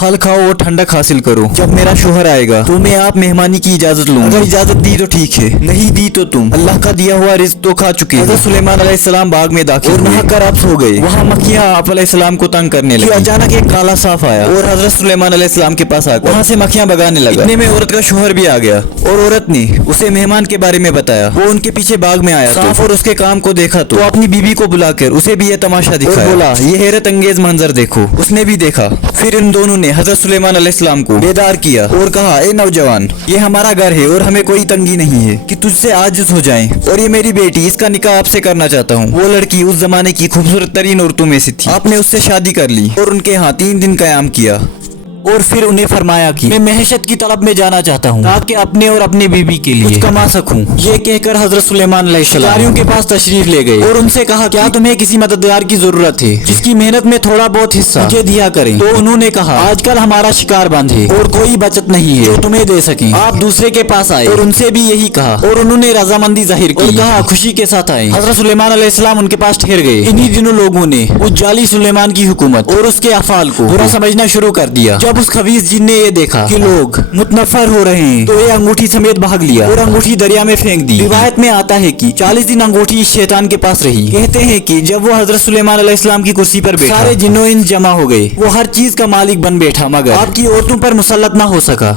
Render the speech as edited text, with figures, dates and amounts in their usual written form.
फल खाओ और ठंडक हासिल करो। जब मेरा शोहर आएगा तो मैं आप मेहमानी की इजाजत लूंगा। अगर इजाजत दी तो ठीक है, नहीं दी तो तुम अल्लाह का दिया हुआ रिज़्क तो खा चुके। हज़रत सुलेमान अलैहिस्सलाम बाग में दाखिल और नहा कर आप सो गए। वहाँ मक्खियाँ आप अलैहिस्सलाम को तंग करने लगी। अचानक एक काला सांप आया और हज़रत सुलेमान अलैहिस्सलाम के पास आकर वहाँ से मक्खियाँ भगाने लगा। इतने में औरत का शोहर भी आ गया और औरत ने उसे मेहमान के बारे में बताया। वो उनके पीछे बाग में आया, सांप और उसके काम को देखा तो अपनी बीबी को बुलाकर उसे भी ये तमाशा दिखाया और बोला, ये हैरत अंगेज मंजर देखो। उसने भी देखा। फिर इन दोनों ने हज़रत सुलेमान अलैहिस्सलाम को बेदार किया और कहा, ए नौजवान, ये हमारा घर है और हमें कोई तंगी नहीं है कि तुझसे आजिज़ हो जाएं, और ये मेरी बेटी, इसका निकाह आपसे करना चाहता हूँ। वो लड़की उस जमाने की खूबसूरत तरीन औरतों में से थी। आपने उससे शादी कर ली और उनके यहाँ 3 दिन कयाम किया और फिर उन्हें फरमाया कि मैं महशत की तलब में जाना चाहता हूँ ताकि अपने और अपने बीबी के लिए कुछ कमा सकूं। ये कहकर हजरत सुलेमान अलैहिस्सलाम के पास तशरीफ ले गए और उनसे कहा, क्या तुम्हें किसी मददगार की जरूरत है जिसकी मेहनत में थोड़ा बहुत हिस्सा मुझे दिया करें? तो उन्होंने कहा, आजकल हमारा शिकार बंद है और कोई बचत नहीं है जो तुम्हें दे सके। आप दूसरे के पास आए और उनसे भी यही कहा और उन्होंने रजामंदी जाहिर की और कहा, खुशी के साथ आए। हजरत सुलेमान अलैहिस्सलाम उनके पास ठहर गए। इन्हीं दिनों लोगों ने उस जाली सुलेमान की हुकूमत और उसके अफाल को बुरा समझना शुरू कर दिया। जब उस खबीस जिन ने ये देखा कि लोग मुतनफर हो रहे हैं तो ये अंगूठी समेत भाग लिया और अंगूठी दरिया में फेंक दी। रिवायत में आता है कि 40 दिन अंगूठी इस शैतान के पास रही। कहते हैं कि जब वो हजरत सुलेमान अलैहिस्सलाम की कुर्सी पर बैठा, सारे जिन्नो इंस जमा हो गए। वो हर चीज का मालिक बन बैठा मगर आपकी औरतों पर मुसल्लत ना हो सका।